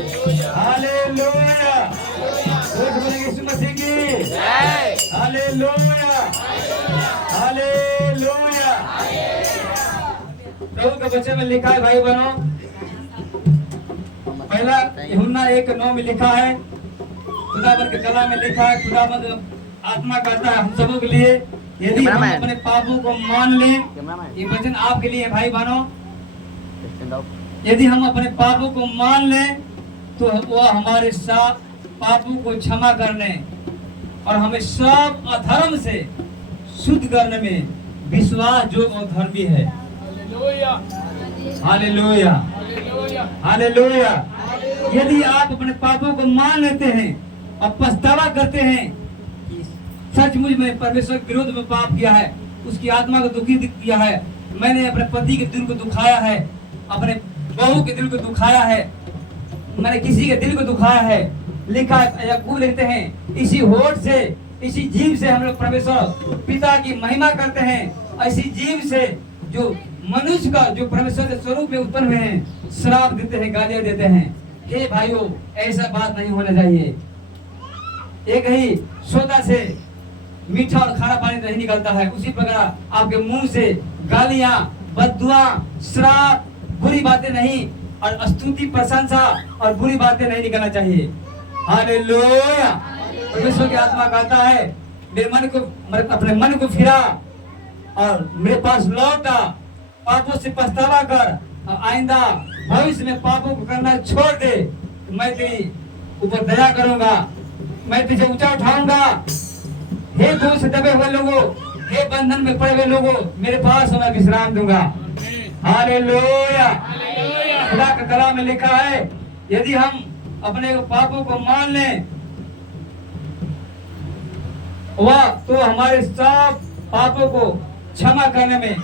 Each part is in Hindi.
हालेलुया। बोलेंगे यीशु मसीह की हालेलुया हालेलुया। प्रभु के वचन में लिखा है भाई बहनों, पहला यूहन्ना 1:9 में लिखा है, खुदाबंद के कलाम में लिखा है, खुदाबंद आत्मा कहता है हम सबों के लिए, यदि हम अपने पापों को मान लें, ये वचन आपके लिए है भाई बहनों, यदि हम अपने पापों को मान लें तो वह हमारे साथ पापों को क्षमा करने और हमें सब अधर्म से शुद्ध करने में विश्वास जो धर्मी है। Hallelujah hallelujah. यदि आप अपने पापों को मान लेते हैं और पछतावा करते हैं कि सचमुच में परमेश्वर के विरोध में पाप किया है, उसकी आत्मा को दुखी किया है, मैंने अपने पति के दिल को दुखाया है, अपने बहू के दिल को दुखाया है, मैंने किसी के दिल को दुखाया है, लिखा याकूब लिखते हैं इसी होठ से इसी जीव से हम लोग परमेश्वर पिता की महिमा करते हैं, ऐसी जीव से जो मनुष्य का जो परमेश्वर के स्वरूप में उत्पन्न हुए हैं श्राप देते हैं, गालियां देते हैं। हे भाइयों, ऐसा बात नहीं होना चाहिए। एक ही सोदा से मीठा और खारा पानी नहीं निकलता है, उसी प्रकार आपके मुंह से गालियां, बद्दुआ, श्राप, बुरी बातें नहीं और स्तुति, प्रशंसा और बुरी बातें नहीं निकलना चाहिए। हालेलुया। परमेश्वर की आत्मा कहता है मेरे मन को, अपने मन को फिरा और मेरे पास लौटा, पापों से पछतावा कर और आइंदा भविष्य में पापों को करना छोड़ दे, मैं तेरी ऊपर दया करूंगा, मैं तुझे ऊंचा उठाऊंगा। हे दूर से दबे हुए लोगों, हे बंधन में पड़े हुए लोगों, मेरे पास मैं विश्राम दूंगा। हालेलुया। खुदा का कलाम में लिखा है यदि हम अपने पापों को मान लें वह तो हमारे सब पापों को क्षमा करने में,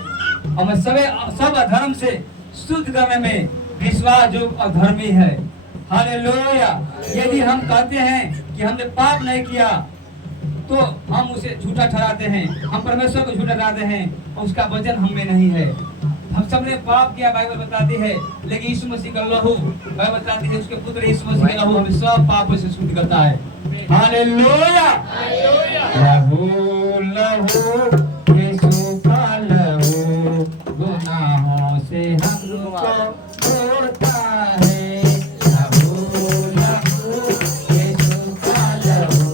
हमें सब अधर्म से शुद्ध करने में विश्वास जो अधर्मी है। हालेलुया। यदि हम कहते हैं कि हमने पाप नहीं किया तो हम उसे झूठा ठहराते हैं, हम परमेश्वर को झूठा ठहराते हैं और उसका वचन हम में नहीं है। हम सबने पाप किया, बाइबल बताती है, लेकिन यीशु मसीह का लहू, बाइबल बताती है उसके पुत्र यीशु मसीह का लहू हमें सब पापों से शुद्ध करता है। हालेलुया। लहू लहू यीशु का लहू गुनाहों से हमको छोड़ता है। लहू लहू यीशु का लहू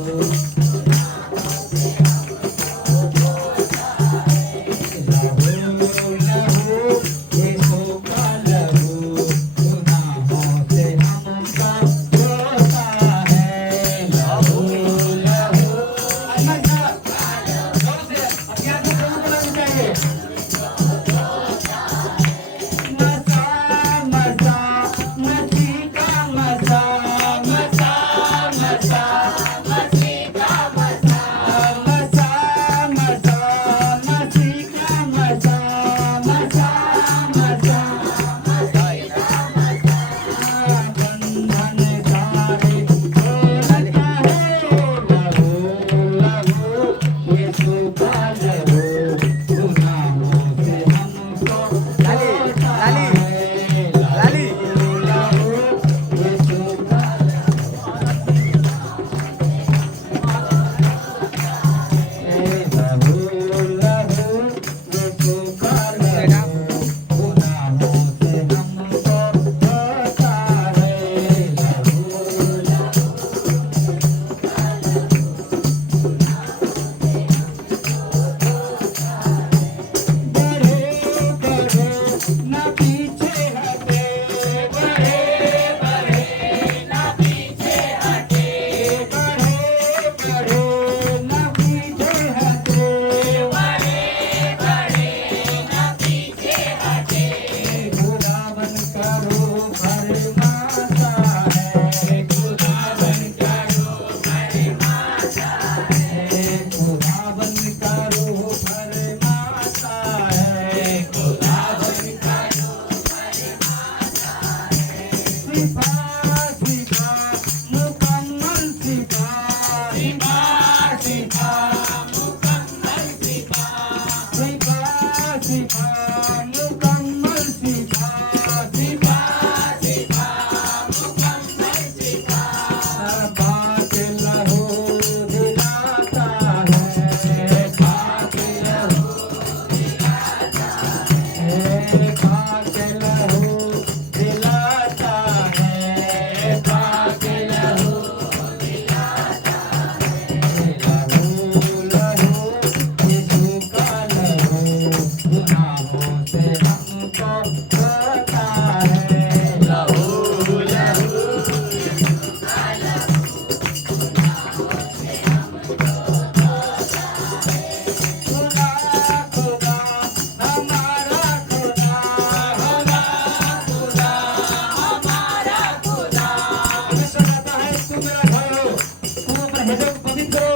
हृदय को पवित्र करो,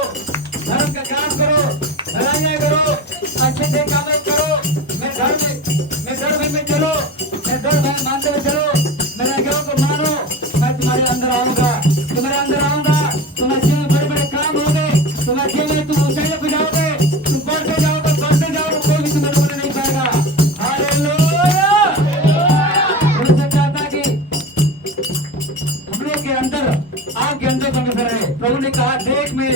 धर्म का काम करो, भलाइयाँ करो, अच्छे से काम करो। मैं धर्म में चलो, मैं धर्म मानते हुए चलो, मेरे आज्ञाओं को मानो। मैं तुम्हारे अंदर आऊंगा, तुम्हारे अंदर आऊंगा, तुम्हारे जीवन में बड़े बड़े काम होंगे, तुम्हारे जीवन में तुम ऊंचाइयों पे जाओगे, तुम बढ़ते जाओगे, कोई भी तुम्हें रोकने नहीं पाएगा। हालेलुया। मुझे चाहता कि हम लोग के अंदर आग के अंदर परमेश्वर है। प्रभु ने कहा, देख मैं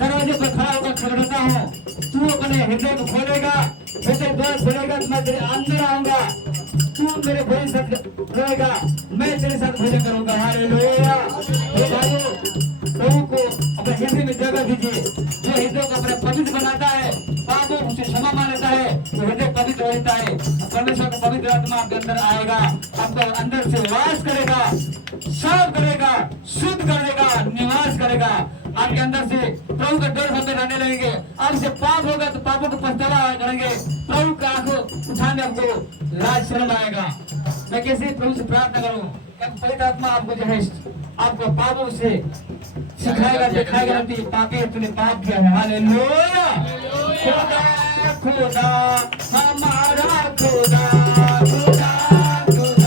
दरवाजे पर खड़ा होकर खड़खड़ाता हूँ, तू अपने हृदय को खोलेगा, हृदय द्वार खोलेगा तो मैं तेरे अंदर आऊंगा, तू मेरे भोजन साथ रहेगा, मैं तेरे साथ भोजन करूंगा। हालेलुया। हे भाइयों, प्रभु को अपने हृदय में जगह दीजिए। जो हृदय को अपने पवित्र बनाता है, पापों से क्षमा मांगता है, तो हृदय पवित्र हो जाता है। परमेश्वर का पवित्र आत्मा आपके अंदर आएगा, आपको अंदर से वास करेगा, साफ करेगा, शुद्ध करेगा, निवास करेगा। आपके अंदर से प्रभु का डर हमें रहने लगेंगे। आपसे पाप होगा तो पापों को पछतावा करेंगे। प्रभु का आंखों उठाने आपको लाज शर्म आएगा। मैं कैसे प्रभु से प्रार्थना करूं, पवित्र आत्मा आपको जो है आपको पापों से सिखाएगा, दिखाएगा कि पापी तूने पाप किया है। हालेलुया। खुदा खुदा हमारा खुदा, खुदा खुदा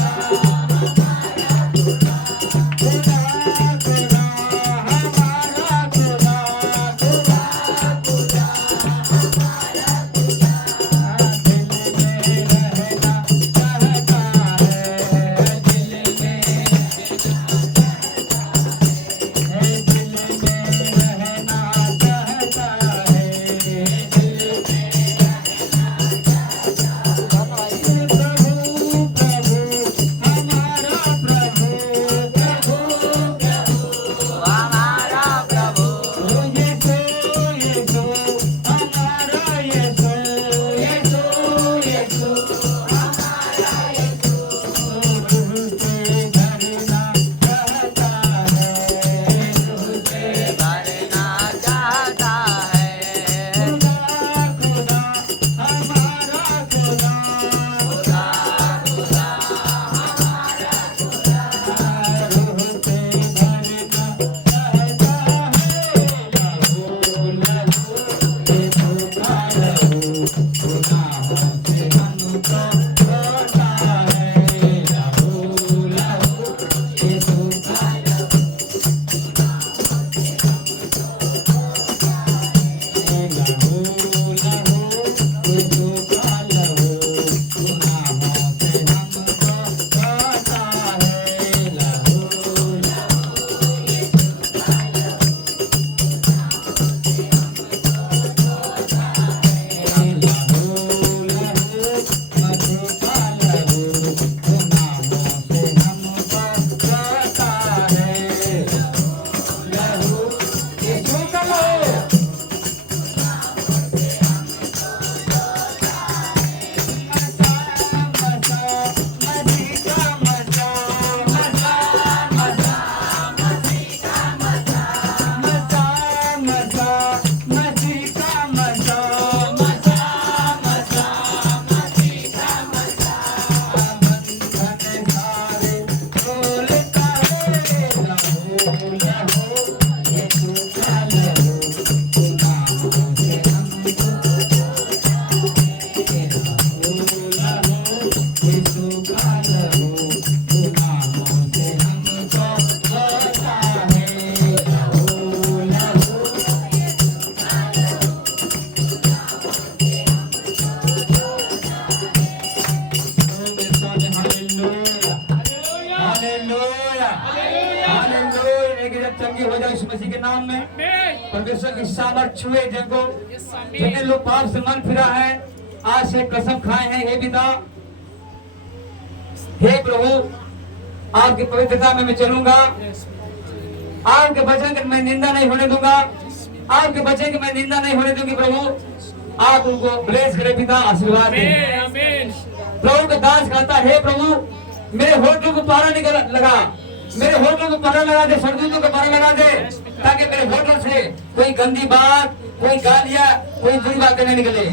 चंगी हो जाए यीशु मसीह के नाम में। परमेश्वर की सामर्थ छुए जिनको, जितने लोग पाप से मन फिरा है, आज से कसम खाए हैं, हे पिता, हे प्रभु, आपकी पवित्रता में मैं चलूंगा, आपके वचन की मैं निंदा नहीं होने दूंगा, आपके वचन की मैं निंदा नहीं होने दूंगी। प्रभु आप उनको ब्लेस करें पिता, आशीर्वाद दें। प्रभु का दास कहता है, हे प्रभु मेरे होठों को पारा निकल लगा, मेरे होठों को पारा लगा दे, सरदूतों को पारा लगा दे, ताकि मेरे होठों से कोई गंदी बात, कोई गालियां, कोई बुरी बातें नहीं निकले।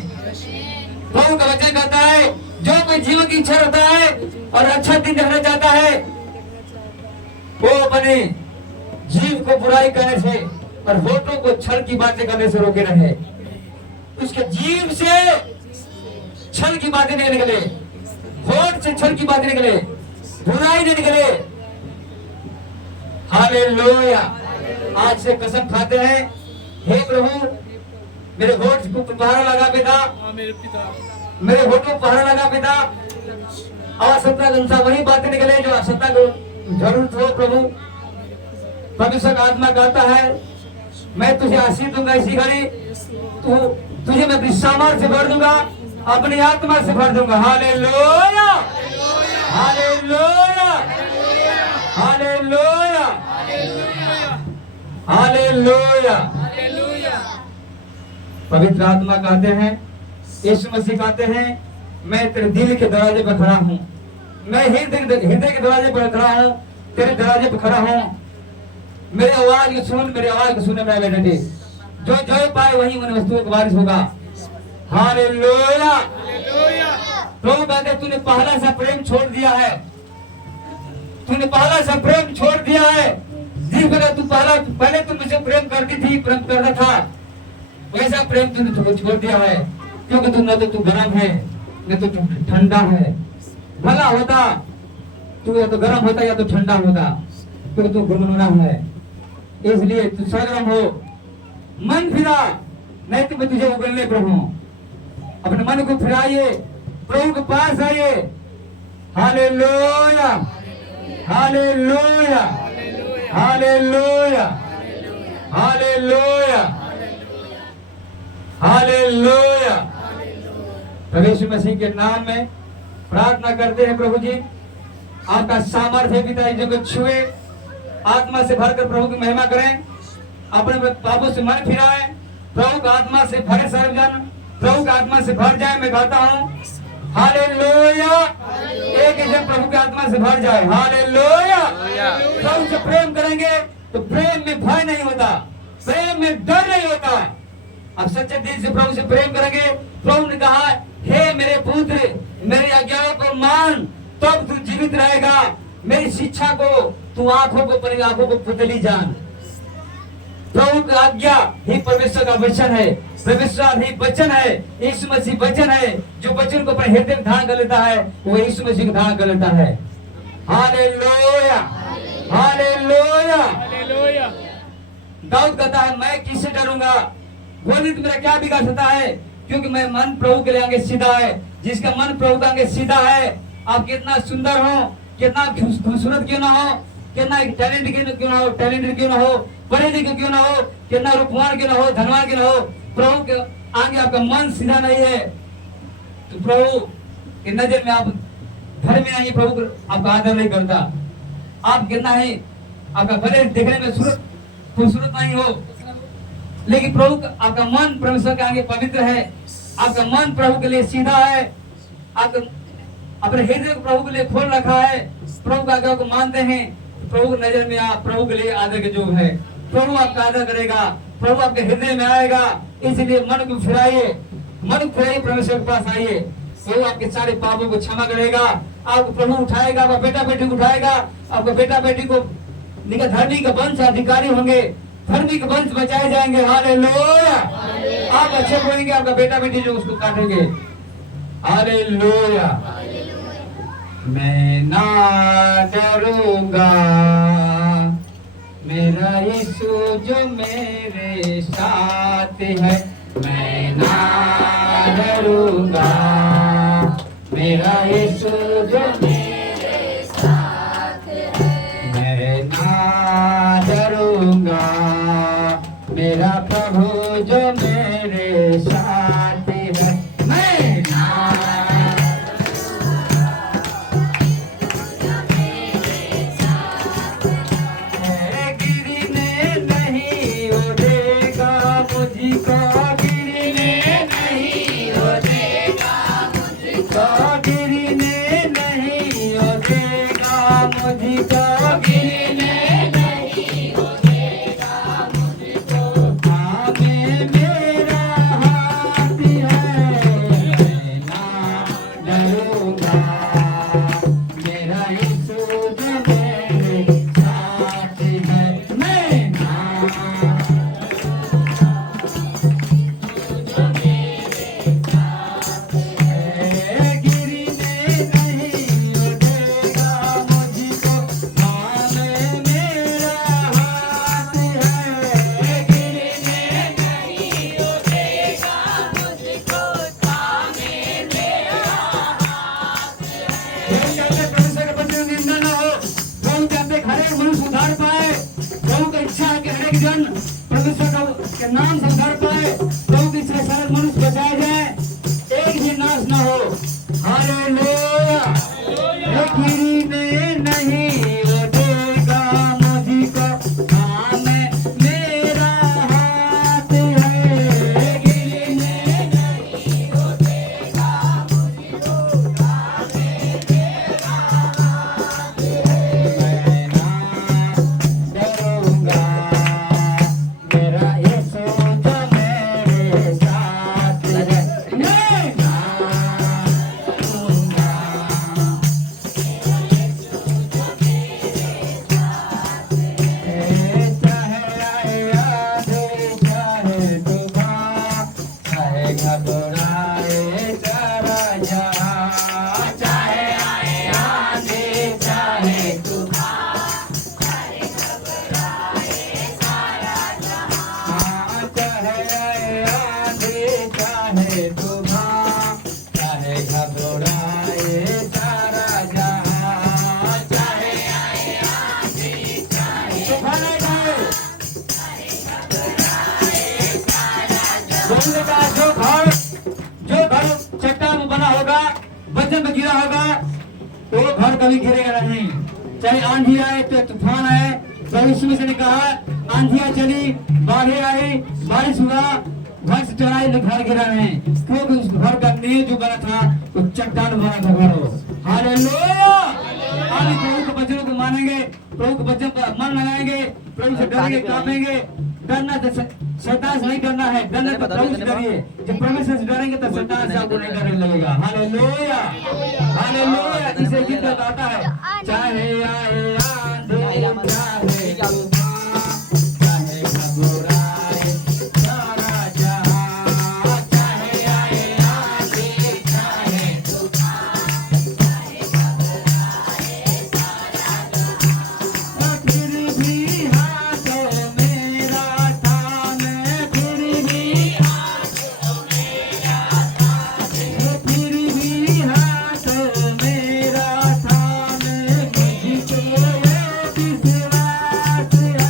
प्रभु का वचन कहता है, जो कोई जीवन की इच्छा रखता है और अच्छा दिन देखना चाहता है, वो अपने जीव को बुराई करने से और होठों को छल की बातें करने से रोके रहे। उसके जीभ से छल की बातें नहीं निकले, होठ से छल की बातें निकले, बुराई नहीं निकले। हालेलुया। आज से कसम खाते हैं, हे प्रभु मेरे होठ को पहरा लगा पिता, मेरे होठों को पहरा लगा पिता। आवश्यकता के अनुसार वही बातें निकले जो आवश्यकता को जरूरत हो। प्रभु पवित्र आत्मा कहता है मैं तुझे आशीष दूंगा, इसी घड़ी तुझे मैं अपनी सामर्थ्य से भर दूंगा, अपनी आत्मा से भर दूंगा। Hallelujah, hallelujah, hallelujah, hallelujah. पवित्र आत्मा कहते हैं, यीशु मसीह कहते हैं मैं तेरे दिल के दरवाजे पर खड़ा हूँ, मैं हृदय के दरवाजे पर खड़ा हूँ, तेरे दरवाजे पर खड़ा हूँ। मेरे आवाज को सुन, मेरे आवाज को सुने मेरे बेटे, जो जो पाए वही उन वस्तुओं का वारिस होगा। हालेलुया। प्रभु कहते तूने पहला सा प्रेम छोड़ दिया है, तूने पहला सा प्रेम छोड़ दिया है। जिस प्रकार तू पहले तू मुझे प्रेम करती थी, प्रेम करता था, वैसा प्रेम तूने छोड़ दिया है। क्योंकि तू न तो तू गर्म है न तो तू ठंडा है। भला होता तू या तो गर्म होता या तो ठंडा होता, क्योंकि तू गुनगुना है, इसलिए तू सरगर्म हो। मन फिरा, नहीं तो मैं तुझे उगलने प्रभु। अपने मन को फिराइए, प्रभु के पास आइए। Hallelujah, hallelujah, hallelujah, hallelujah, hallelujah. प्रभु यीशु मसीह के नाम में प्रार्थना करते हैं प्रभु जी, आपका सामर्थ्य पिता इस जगह छुए, आत्मा से भरकर प्रभु की महिमा करें, अपने पापों से मन फिराएं, प्रभु का आत्मा से भरे सर्वजन प्रभु का आत्मा से भर जाए। मैं कहता हूँ हालेलुया, एक जन प्रभु की आत्मा से भर जाए। हालेलुया। प्रभु से प्रेम करेंगे तो प्रेम में भय नहीं होता, प्रेम में डर नहीं होता। अब सच्चे दिल से प्रभु से प्रेम करेंगे। प्रभु ने कहा हे मेरे पुत्र मेरी आज्ञाओं को मान, तब तू जीवित रहेगा। मेरी शिक्षा को तू आंखों को अपनी आंखों को पुतली जान। प्रभु की आज्ञा ही परमेश्वर का वचन है, परमेश्वर ही वचन है, यीशु मसीह वचन है। जो वचन को अपने हृदय में धारण कर लेता है वो यीशु मसीह को धारण कर लेता है। Hallelujah, hallelujah. दाऊद कहता है मैं किससे डरूंगा, बोली तो मेरा क्या बिगाड़ सकता है, क्योंकि मैं मन प्रभु के लिए आगे सीधा है। जिसका मन प्रभु के आगे सीधा है, आप कितना सुंदर हो, कितना खूबसूरत क्यों ना हो, कितना टैलेंट क्यों ना हो, टैलेंटेड क्यों ना हो, पढ़े लिखे क्यों ना हो, कितना रूपवान क्यों ना हो, धनवान क्यों ना हो, प्रभु के आगे आपका मन सीधा नहीं है तो प्रभु की नजर में आप घर में आइए, प्रभु आपका आदर नहीं करता। आप कितना है आपका भले देखने में खूबसूरत नहीं हो, लेकिन प्रभु आपका मन परमेश्वर के आगे पवित्र है, आपका मन प्रभु के लिए सीधा है, आप अपने हृदय को प्रभु के लिए खोल रखा है, प्रभु का आज्ञा को मानते हैं। प्रभु की नजर में आप प्रभु के लिए आदर के जोग है, प्रभु आपका आदर करेगा, प्रभु आपके हृदय में आएगा। इसलिए मन को फिराइए, मन को फिराइए, परमेश्वर के पास आइए, प्रभु आपके सारे पापों को क्षमा करेगा, आपको प्रभु उठाएगा, आपका बेटा बेटी को उठाएगा, आपका बेटा बेटी को धर्मी का वंश अधिकारी होंगे, धर्मी के वंश बचाए जाएंगे। हालेलुया। आप अच्छे बोलेंगे, आपका बेटा बेटी जो उसको काटेंगे। हालेलुया। मैं ना डरूंगा, मेरा यीशु जो मेरे साथ है। मैं ना डरूंगा, मेरा यीशु जो मेरे साथ है। मैं ना डरूंगा, मेरा प्रभु जो मेरे साथ है। मैं ना गिरने नहीं एक जन परमेश्वर के नाम संसार पाए, प्रभु की सारे मनुष्य बचाए जाए, एक भी नाश न हो। हालेलुया। गिरी में नहीं वो देगा मुझको, हाँ मैं मेरा हाथ है। गिरी में नहीं वो देगा मुझको, हाँ मैं मेरा हाथ है। मैं ना डरूंगा, मेरा यीशु जो मेरे साथ है। मैं ना डरूंगा, चाहे आए आंधी, चाहे तूफान, चाहे घबराए सारा जहां। चाहे आए आंधी, चाहे तूफान, चाहे घबराए सारा जहां। चाहे आए आंधी, चाहे तूफान, चाहे घबराए सारा जहां। चाहे आए आंधी, चाहे तूफान आए, बोलने का जो घर चट्टान में बना होगा, वजन में गिरा होगा, तो वो घर कभी गिरेगा नहीं। चाहे आंधी आए तो तूफान आए, प्रभु यीशु मसीह ने कहा आंधियां चली, बाढ़ें आई, बारिश हुआ, घर से चढ़ाई तो घर गिरा नहीं, क्योंकि उस घर का नींव जो बना था वो चट्टान बना था घर हो। हालेलुया। हम प्रभु के वचनों को मानेंगे, प्रभु के वचन पर मन लगाएंगे, प्रभु से डरेंगे, कांपेंगे। डरना तो शैतान से नहीं करना है, डरना तो प्रभु से डरिए। जब परमेश्वर से डरेंगे तो शैतान से आपको नहीं डरने लगेगा। हालेलुया। हालेलुया। इसे गीत गाता है, चाहे आए आंधी, चाहे तूफान, चाहे घबराए सारा जहां। चाहे आए आंधी, चाहे तूफान, चाहे घबराए सारा जहां। फिर भी हाथों मेरा थामे, फिर भी हाथों मेरा थामे, फिर भी हाथों मेरा थामे, मुझको ये विश्वास है।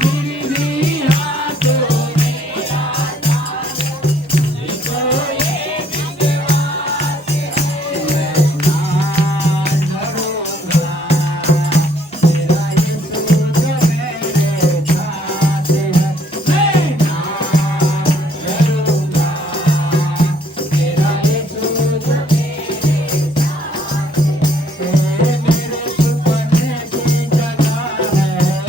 फिर भी हाथों मेरा थामे, मुझको ये विश्वास है। मैं ना डरूंगा, मेरा यीशु जो मेरे साथ है। मैं ना डरूंगा, मेरा यीशु जो मेरे साथ है। मेरे छुपने की जगह है और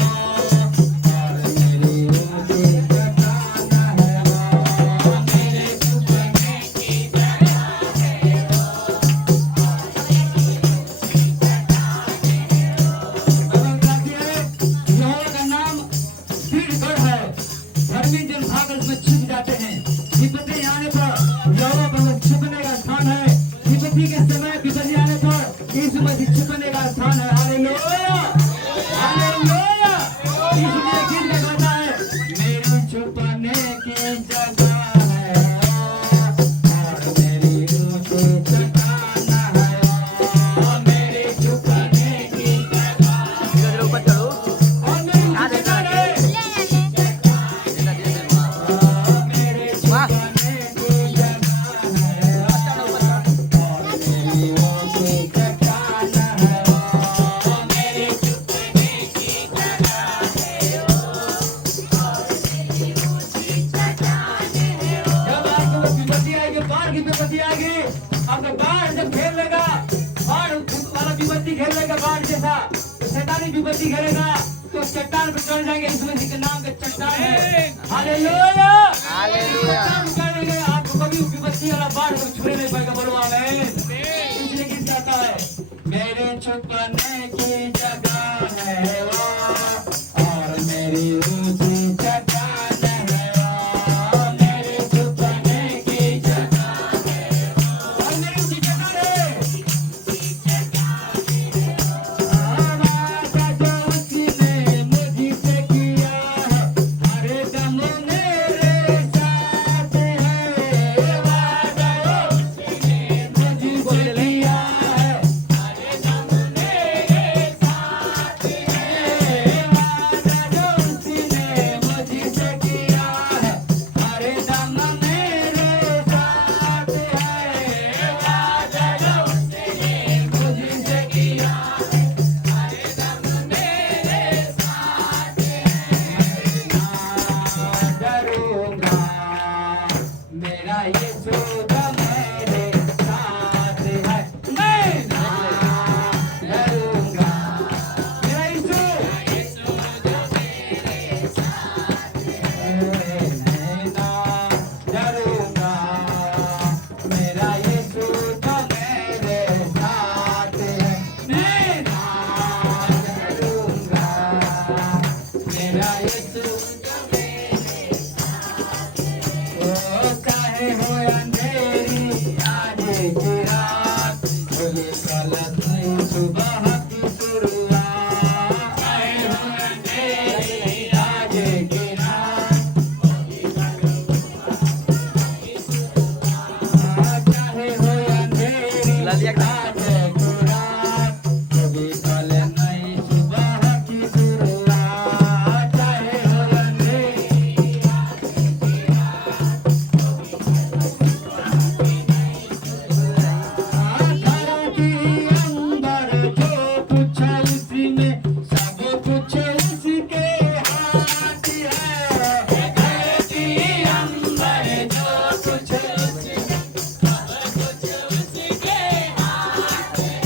मेरी ऊँची चट्टान है वो। मेरे छुपने की जगह है यहोवा का नाम दृढ़ है, धर्मी जन भाग उसमें छिप जाते हैं। विपत्ति आने पर यहोवा पर छिपने का स्थान है। विपत्ति के समय विपत्ति आने पर यीशु मसीह छिपने का स्थान है। हालेलुया। हालेलुया। इसलिए गीत में गाता है, मेरी छुपने की जगह है और मेरी ऊँची चट्टान है वो। मेरी छुपने की जगह है और मेरी ऊँची चट्टान है। मेरे छुपने की जगह है और मेरी ऊँची चट्टान है वो। मेरे छुपने की जगह है और मेरी ऊँची चट्टान है वो। जब आपको विपत्ति आएगी, बाढ़ की विपत्ति आएगी, आपका बाढ़ जब घेर लेगा, बाढ़ वाला विपत्ति घेर लेगा बाढ़ जैसा, तो शैतानी विपत्ति घेरेगा, तो चट्टान पर चढ़ जाएंगे। यीशु मसीह के नाम के चट्टान है। हालेलुया। चट्टान पर चढ़ेंगे, आपको कभी विपत्ति वाला बाढ़ को छूने नहीं पाएगा। बोलो आमीन। इसलिए गीत गाता है, मेरे छुपने की जगह है वो और मेरी ऊँची चट्टान है वो। मेरे छुपने की जगह है वो और मेरी ऊँची चट्टान है। वादा जो उसने मुझसे किया है, हर दम मेरे साथ है। वादा उसने मुझसे किया है, हर दम मेरे साथ है। वादा जो उसने मेरा यीशु जो मेरे साथ है। ओ चाहे हो अंधेरी आज की रात, बोले कल नहीं सुबह की शुरुआत। चाहे हो अंधेरी आज की रात, चाहे हो अंधेरी आज की रात, बोले कल नहीं सुबह की शुरुआत। चाहे हो अंधेरी धरती अंबर जो कुछ उसी में, सब कुछ उसके हाथ है। धरती अंबर जो कुछ उसी में, सब कुछ उसके हाथ है।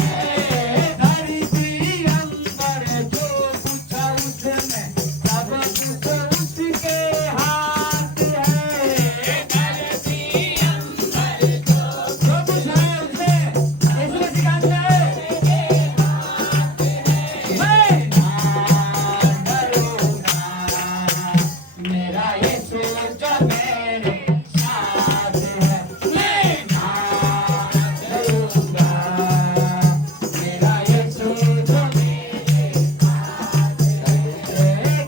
धरती अंबर जो कुछ उसमें, सब कुछ उसके हाथ है। धरती अंबर जो कुछ है उसमें, इसमें सिखाते हैं मैं ना डरूंगा, मेरा यीशु जो मेरे साथ है। मैं ना डरूंगा, मेरा यीशु जो मेरे साथ है।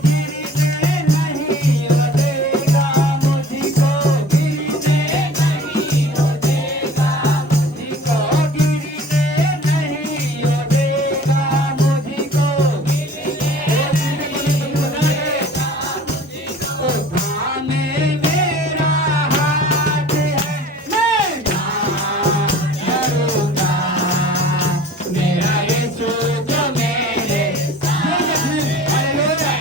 गिरने नहीं वो देगा मुझको, गिरने नहीं वो देगा मुझको, गिरने नहीं वो देगा मुझको, थामे मेरा हाथ है। मैं ना डरूंगा, मेरा यीशु जो मेरे साथ है। हालेलुया।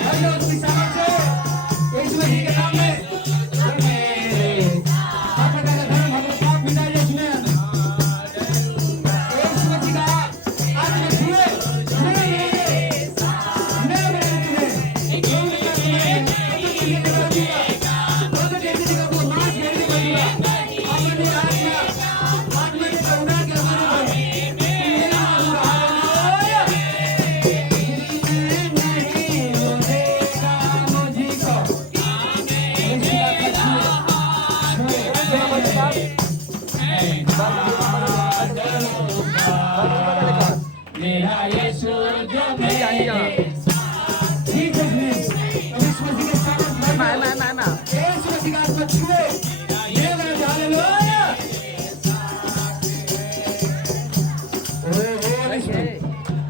हेलो उसकी समझ से यीशु मसीह के नाम में जो मेरे आप का धर्म हम पाप मिटा यीशु में यीशु मसीह का आज में छुए छुए मेरा यीशु जो मेरे साथ। जीसस नेम, यीशु मसीह के साथ यीशु मसीह का आत्मा छुए ये बोले हालेलुया। ओ इसमें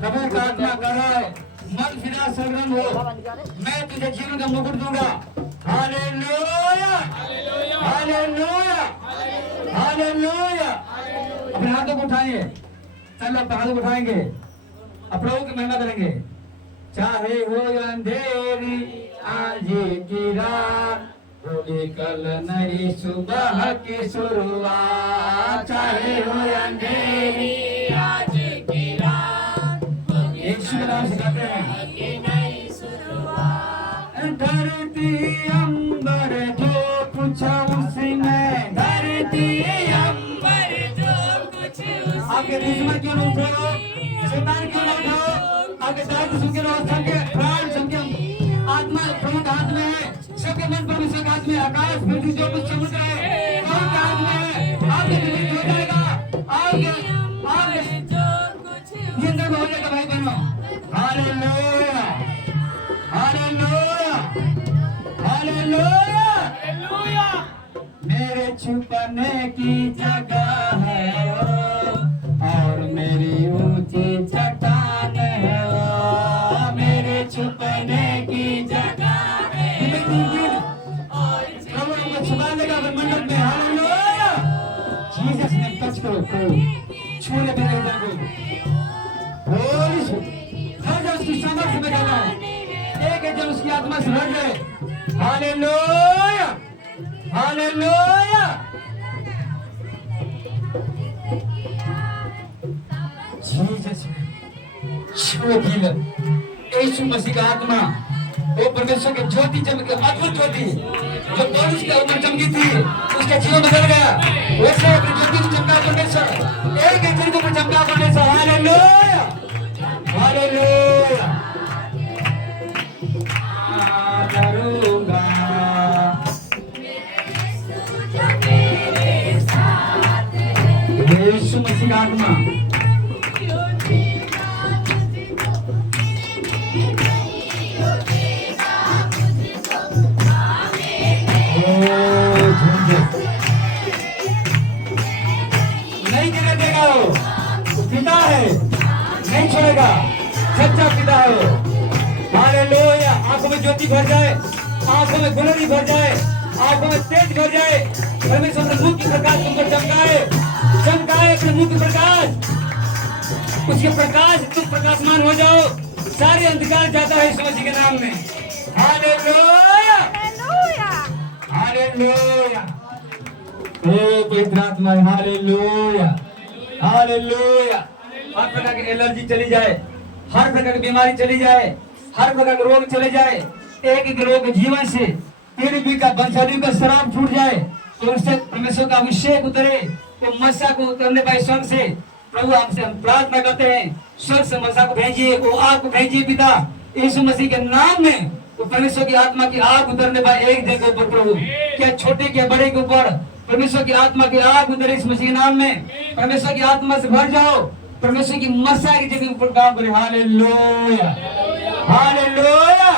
प्रभु का आत्मा कर रहा है, मन फिरा सरगर्म हो, मैं तुझे जीवन का मुकुट दूंगा। Hallelujah hallelujah hallelujah. अपने हाथों को उठाइए, चलो अपने हाथों को उठाएंगे, अब प्रभु की महिमा करेंगे। चाहे हो अंधेरी आज की रात, होगी कल नई सुबह की शुरुआत। चाहे हो अंधेरी आज की रात, यीशु के नाम से कहते हैं नई शुरुआत। धरती अंबर जो कुछ उसमें, धरती अंबर जो कुछ उसमें, आपके दुश्मन क्यों न उठो, शैतान क्यों न उठो, आपके दर्द सुन के रोज सबके प्राण सबके आत्मा प्रभु के हाथ में है, सबके मन परमेश्वर के हाथ में। आकाश पृथ्वी जो कुछ समुद्र है प्रभु के हाथ में है। आपके दिल में हो जाएगा, आपके जिंदगी में हो जाएगा भाई बहनों। Hallelujah hallelujah hallelujah hallelujah. मेरे छुपने की जगह है वो, और मेरी ऊंची चट्टान है वो, मेरे छुपने की जगह है और प्रभु हमको छुपा देगा मंडप में। हालेलुया। जीसस ने टच करो, छू ले मेरे हृदय को। होली स्पिरिट हर जगह उसकी सामर्थ्य में डालो, एक एक जन उसकी आत्मा से भर जाए। Hallelujah hallelujah. जीसस छुए दिल यीशु मसीह का आत्मा, वो परमेश्वर के ज्योति चमक, अद्भुत ज्योति जो पौलुस के ऊपर चमकी थी, उसका जीवन बदल गया। वैसे अपनी ज्योति को चमका परमेश्वर, एक एक दिन को चमका परमेश्वर। हालेलुया हालेलुया सच्चा पिता हो। हालेलुया। आंखों में ज्योति भर जाए, आंखों में गुलाबी भर जाए, आंखों में तेज भर जाए। परमेश्वर अपने मुंह की प्रकाश तुम पर चमकाए, चमकाए अपने मुंह की प्रकाश, उसके प्रकाश तुम प्रकाशमान हो जाओ। सारे अंधकार जाता है यीशु मसीह के नाम में। Hallelujah, hallelujah. ओ पवित्र आत्मा, हालेलुया, हालेलुया। हर प्रकार की एलर्जी चली जाए, हर प्रकार की बीमारी चली जाए, हर प्रकार के रोग चले जाए। एक एक रोग जीवन से तेरे भी का बंशाली का शराब छूट जाए, तो उससे परमेश्वर का अभिषेक उतरे, तो मस्सा को उतरने पाए स्वर्ग से। प्रभु आपसे हम प्रार्थना करते हैं, स्वर्ग से मस्सा को भेजिए, वो आग को भेजिए पिता यीशु मसीह के नाम में। तो परमेश्वर की आत्मा की आग उतरने पाए एक दिन के ऊपर प्रभु, क्या छोटे क्या बड़े के ऊपर परमेश्वर की आत्मा की आग उतरे इस मसीह के नाम में। परमेश्वर की आत्मा से भर जाओ, परमेश्वर की मस्सा की जगह ऊपर काम करे। Hallelujah, hallelujah.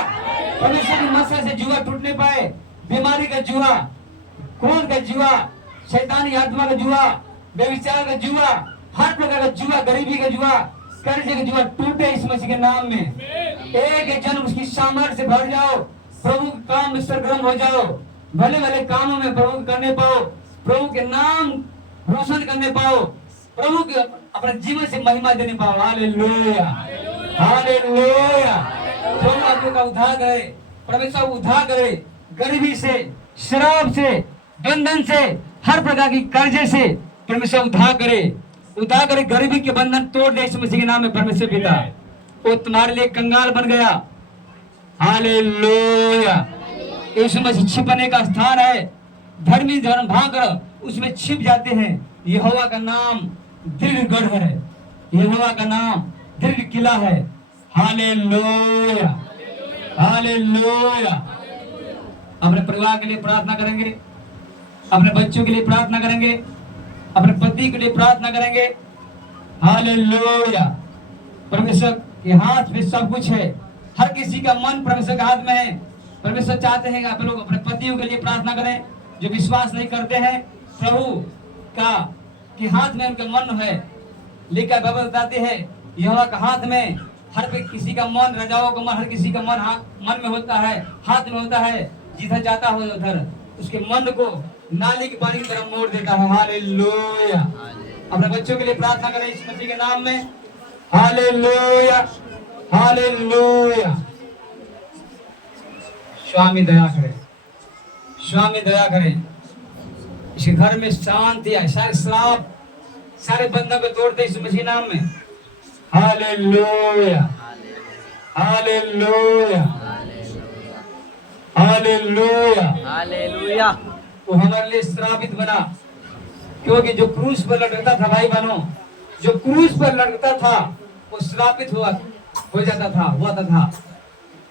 परमेश्वर की मस्सा से जुआ टूटने पाए, बीमारी का जुआ, खून का जुआ, शैतानी आत्मा का जुआ, व्यभिचार का जुआ, हर प्रकार का जुआ, गरीबी का जुआ, कर्जे का जुआ टूटे इस मसीह के नाम में। एक जन्म उसकी सामर्थ्य से भर जाओ, प्रभु के काम में सरगर्म हो जाओ, भले भले कामों में प्रभु करने पाओ, प्रभु के नाम रोशन करने पाओ, प्रभु के अपने जीवन से महिमा देने पाओ। Hallelujah, hallelujah. प्रभु आपका उद्धार करे, परमेश्वर उद्धार करे गरीबी से, शराब से, बंधन से, हर प्रकार की कर्जे से परमेश्वर उद्धार करे, उद्धार करे। गरीबी के बंधन तोड़ दे इस मसीह के नाम में परमेश्वर पिता। वो तुम्हारे लिए कंगाल बन गया। हालेलुया। यीशु मसीह छिपने का स्थान है, धर्मी धर्म भागकर उसमें छिप जाते हैं। यहोवा का नाम दीर्घ गढ़ है, यहोवा का नाम दीर्घ किला है। Hallelujah, hallelujah. अपने परिवार के लिए प्रार्थना करेंगे, अपने बच्चों के लिए प्रार्थना करेंगे, अपने पति के लिए प्रार्थना करेंगे। हालेलुया। परमेश्वर के हाथ में सब कुछ है, हर किसी का मन परमेश्वर के हाथ में है। परमेश्वर चाहते हैं कि आप लोग अपने पतियों के लिए प्रार्थना करें जो विश्वास नहीं करते हैं प्रभु का कि हाथ में उनका मन है। लेकर बाइबल बताते हैं यहोवा का हाथ में हर किसी का मन, राजाओं का मन, हर किसी का मन मन में होता है, हाथ में होता है। जिधर जाता हो उधर उसके मन को नाली की पानी की तरफ मोड़ देता है। हालेलुया। अपने बच्चों के लिए प्रार्थना करें इस मसीह के नाम में। Hallelujah, hallelujah. स्वामी दया करें, स्वामी दया करें। इस घर में शांति आए, सारे श्राप, सारे बंधन को तोड़ते इस मसीह नाम में। Hallelujah, hallelujah, hallelujah, hallelujah. वो हमारे लिए श्रापित बना, क्योंकि जो क्रूस पर लटकता था भाई बहनों, जो क्रूस पर लटकता था वो श्रापित हो जाता था, हुआ था।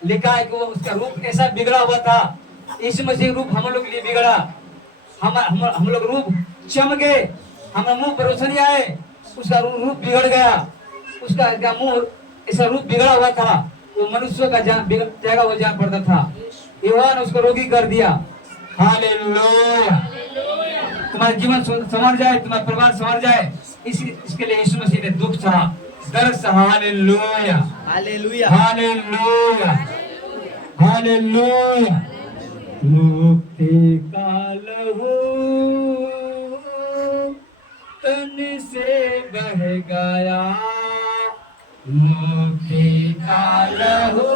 लिखा है कि वो उसका रूप ऐसा बिगड़ा हुआ था। इस मसीह रूप हम लोग के लिए बिगड़ा, हम लोग रूप चमके, हमारा मुंह पर रोशनी आए, उसका रूप बिगड़ गया, उसका मुंह ऐसा रूप बिगड़ा हुआ था। वो मनुष्य का जगह हो जा पड़ता था, यहोवा ने उसको रोगी कर दिया। हालेलुया। तुम्हारा जीवन संवर जाए, तुम्हारा परिवार संवर जाए, इसके लिए यीशु मसीह ने दुख सहा, दर्द सहा। Hallelujah, hallelujah, hallelujah, hallelujah. मुक्ति का लहू तन से बह गया, मुक्ति का लहू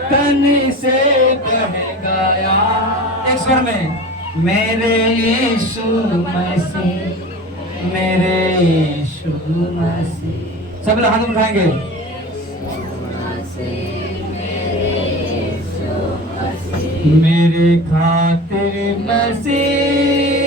तन से बह गया। एक स्वर में, मेरे यीशु मसीह, मेरे यीशु मसीह। सब लोग हाथ उठाएंगे। मेरे खातिर मसीह